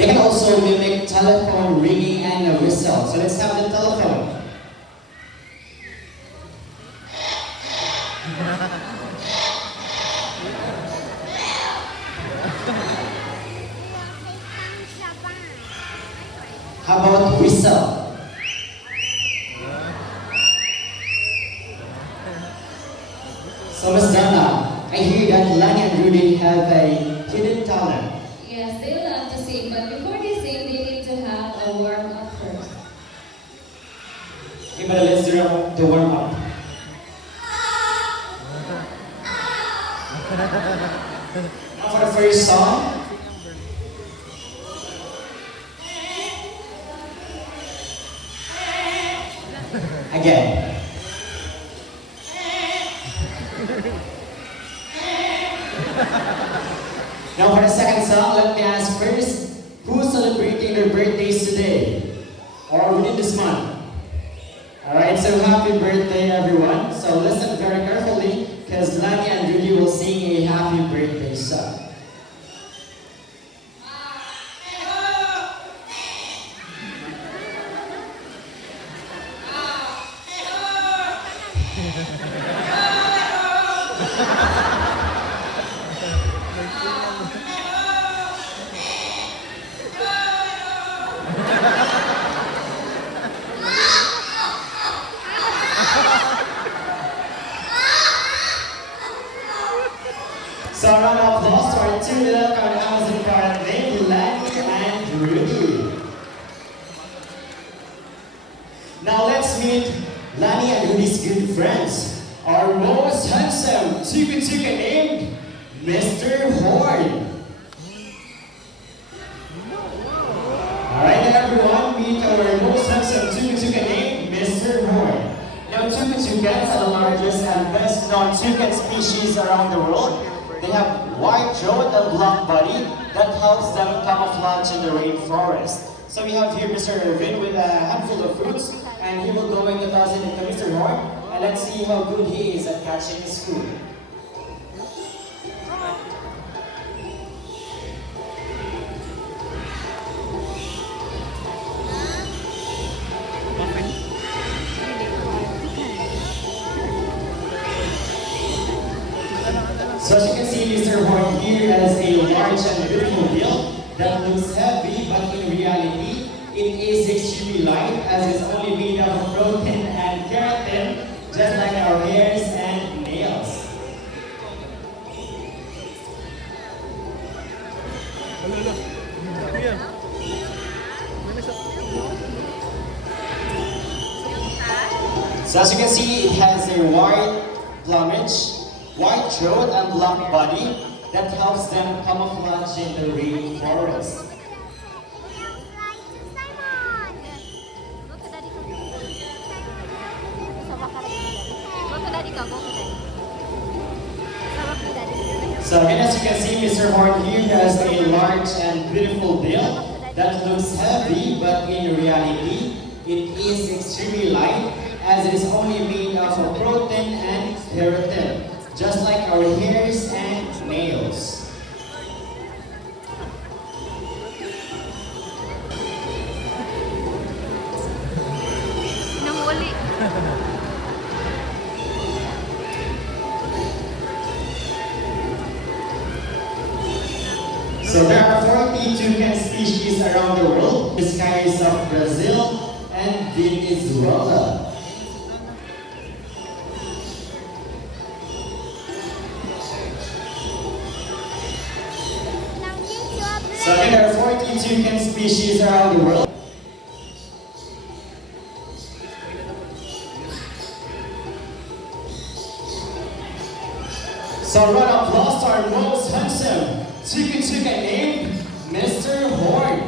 They can also mimic telephone ringing and a whistle. So let's have the telephone. How about whistle? So Miss Donna, I hear that Lani and Rudy have a hidden talent. Yes, they love to sing, but before they sing, they need to have a warm up first. Okay, but let's do the warm up. Now for the first song. Again. Now for the second song, let me ask first, who's celebrating their birthdays today? Or within this month? Alright, so happy birthday everyone. So listen very carefully, because Lani and Rudy will sing a happy birthday song. So a round of applause to our two little Amazon card named Lani and Rudy. Now let's meet Lani and Rudy's good friends. Our most handsome Tuka Tuka named Mr. Horn. Alright everyone, meet our most handsome Tuka Tuka named Mr. Horn. Now Tuka Tucans are the largest and best known toucan species around the world. They have white throat and black body that helps them camouflage in the rainforest. So we have here Mr. Irvin with a handful of fruits, and he will go and toss it into Mr. Horn, and let's see how good he is at catching his food. So as you can see, Mr. Horn here has a large and beautiful bill that looks heavy, but in reality, it is extremely light as it's only made up of protein and keratin, just like our hairs and nails. So as you can see, it has a white plumage, white throat and black body that helps them camouflage in the rainforest. So again, as you can see, Mr. Horn here has a large and beautiful bill that looks heavy, but in reality, it is extremely light as it is only made up of protein and keratin, just like our hairs and nails. So there are 40 toucan species around the world, the skies of Brazil and Venezuela. So there are 40 toucan species around the world. So round of applause to our most handsome Tuka Tuka named Mr. Horn.